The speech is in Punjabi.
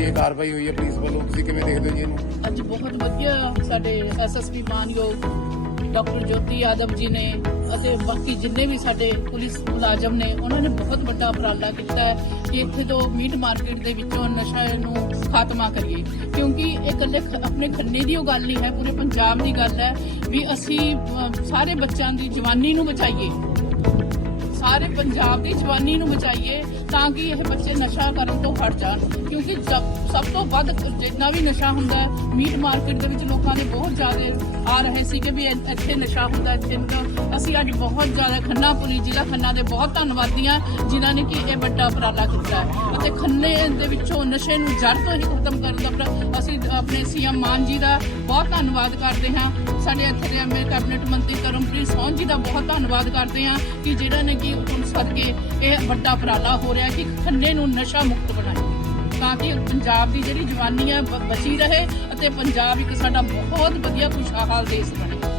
ਅੱਜ ਇਹ ਕਾਰਵਾਈ ਹੋਈ ਹੈ ਪੁਲਿਸ ਵੱਲੋਂ ਤੁਸੀਂ ਕਿਵੇਂ ਦੇਖਦੇ ਹੋ ਜੀ ਇਹਨੂੰ? ਅੱਜ ਬਹੁਤ ਵਧੀਆ ਸਾਡੇ ਐਸਐਸਪੀ ਮਾਨਯੋਗ ਡਾਕਟਰ ਜੋਤੀ ਯਾਦਵ ਜੀ ਨੇ ਅਤੇ ਬਾਕੀ ਜਿੰਨੇ ਵੀ ਸਾਡੇ ਪੁਲਿਸ ਮੁਲਾਜ਼ਮ ਨੇ ਉਹਨਾਂ ਨੇ ਬਹੁਤ ਵੱਡਾ ਉਪਰਾਲਾ ਕੀਤਾ ਹੈ ਕਿ ਇੱਥੇ ਤੋਂ ਮੀਟ ਮਾਰਕੀਟ ਦੇ ਵਿੱਚੋਂ ਨਸ਼ਾ ਨੂੰ ਖਾਤਮਾ ਕਰੀਏ। ਕਿਉਂਕਿ ਇਹ ਇਕੱਲੇ ਖ- ਆਪਣੇ ਖੰਨੇ ਦੀ ਉਹ ਗੱਲ ਨਹੀਂ ਹੈ ਪੂਰੇ ਪੰਜਾਬ ਦੀ ਗੱਲ ਹੈ ਵੀ ਅਸੀਂ ਅ, ਸਾਰੇ ਬੱਚਿਆਂ ਦੀ ਜਵਾਨੀ ਨੂੰ ਬਚਾਈਏ। ਸਾਰੇ ਪੰਜਾਬ ਦੀ ਜਵਾਨੀ ਨੂੰ ਬਚਾਈਏ ਤਾਂ ਕਿ ਇਹ ਬੱਚੇ ਨਸ਼ਾ ਕਰਨ ਤੋਂ ਹਟ ਜਾਣ। ਕਿਉਂਕਿ ਜਬ- ਸਭ ਤੋਂ ਵੱਧ ਜਿੰਨਾ ਵੀ ਨਸ਼ਾ ਹੁੰਦਾ, ਮੀਟ ਮਾਰਕੀਟ ਦੇ ਵਿੱਚ ਲੋਕਾਂ ਦੇ ਬਹੁਤ ਜ਼ਿਆਦਾ ਆ ਰਹੇ ਸੀ ਕਿ ਵੀ ਇੱਥੇ ਨਸ਼ਾ ਹੁੰਦਾ, ਇੱਥੇ ਨਸ਼ਾ- ਅਸੀਂ ਅੱਜ ਬਹੁਤ ਜ਼ਿਆਦਾ ਖੰਨਾ ਪੁਲਿਸ ਜ਼ਿਲ੍ਹਾ ਖੰਨਾ ਦੇ ਬਹੁਤ ਧੰਨਵਾਦੀ ਹਾਂ, ਜਿਨ੍ਹਾਂ ਨੇ ਕਿ ਇਹ ਵੱਡਾ ਉਪਰਾਲਾ ਕੀਤਾ। ਹੈ ਅਤੇ ਖੰਨੇ ਦੇ ਵਿੱਚੋਂ ਨਸ਼ੇ ਨੂੰ ਜੜ ਤੋਂ ਹੀ ਖਤਮ ਕਰਨ ਦਾ ਅਸੀਂ ਆਪਣੇ ਸੀਐਮ ਮਾਨ ਜੀ ਦਾ ਬਹੁਤ ਧੰਨਵਾਦ ਕਰਦੇ ਹਾਂ। ਸਾਡੇ ਇੱਥੇ ਦੇ ਐਮਏ ਕੈਬਨਿਟ ਮੰਤਰੀ ਕਰਮਪ੍ਰੀਤ ਸੌਂਝ ਜੀ ਦਾ ਬਹੁਤ ਧੰਨਵਾਦ ਕਰਦੇ ਹਾਂ ਕਿ ਜਿਹੜਾ ਨੇ ਕਿ ਹੁਣ ਸਦਕੇ ਇਹ ਵੱਡਾ ਉਪਰਾਲਾ ਹੋ ਰਿਹਾ ਕਿ ਖੰਨੇ ਨੂੰ ਨਸ਼ਾ ਮੁਕਤ ਬਣਾਏ ਤਾਂ ਕਿ ਪੰਜਾਬ ਦੀ ਜਿਹੜੀ ਜਵਾਨੀ ਹੈ ਬਚੀ ਰਹੇ ਅਤੇ ਪੰਜਾਬ ਇੱਕ ਸਾਡਾ ਬਹੁਤ ਵਧੀਆ ਖੁਸ਼ਹਾਲ ਦੇਸ਼ ਬਣੇ।